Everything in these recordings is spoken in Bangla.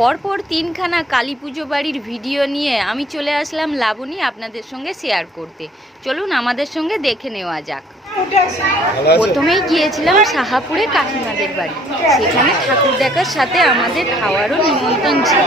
পরপর তিনখানা কালী পুজো বাড়ির ভিডিও নিয়ে আমি চলে আসলাম লাবণী আপনাদের সঙ্গে শেয়ার করতে। চলুন আমাদের সঙ্গে দেখে নেওয়া যাক। প্রথমেই গিয়েছিলাম সাহাপুরে কাকিমাদের বাড়ি, সেখানে ঠাকুর দেখার সাথে আমাদের খাওয়ারও নিমন্ত্রণ ছিল।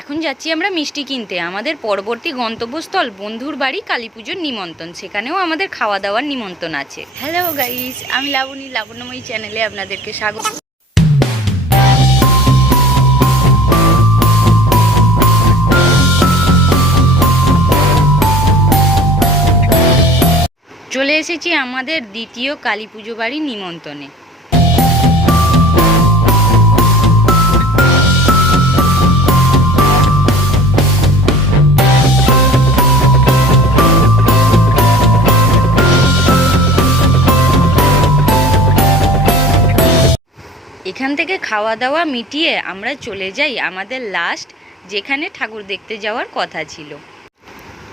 এখন যাচ্ছি আমরা মিষ্টি কিনতে। আমাদের পরবর্তী গন্তব্যস্থল বন্ধুর বাড়ি কালী পুজোর নিমন্ত্রণ, সেখানেও আমাদের খাওয়া দাওয়ার নিমন্ত্রণ আছে। হ্যালো গাইস, আমি লাবণী, লাবণ্যময়ী চ্যানেলে আপনাদেরকে স্বাগত। চলে এসেছি আমাদের দ্বিতীয় কালী পুজো বাড়ির নিমন্ত্রণে। এখান থেকে খাওয়া দাওয়া মিটিয়ে আমরা চলে যাই আমাদের লাস্ট যেখানে ঠাকুর দেখতে যাওয়ার কথা ছিল।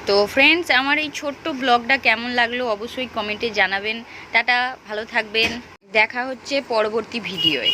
তো ফ্রেন্ডস, আমার এই ছোট্ট ব্লগটা কেমন লাগলো অবশ্যই কমেন্টে জানাবেন। টাটা, ভালো থাকবেন, দেখা হচ্ছে পরবর্তী ভিডিওয়ে।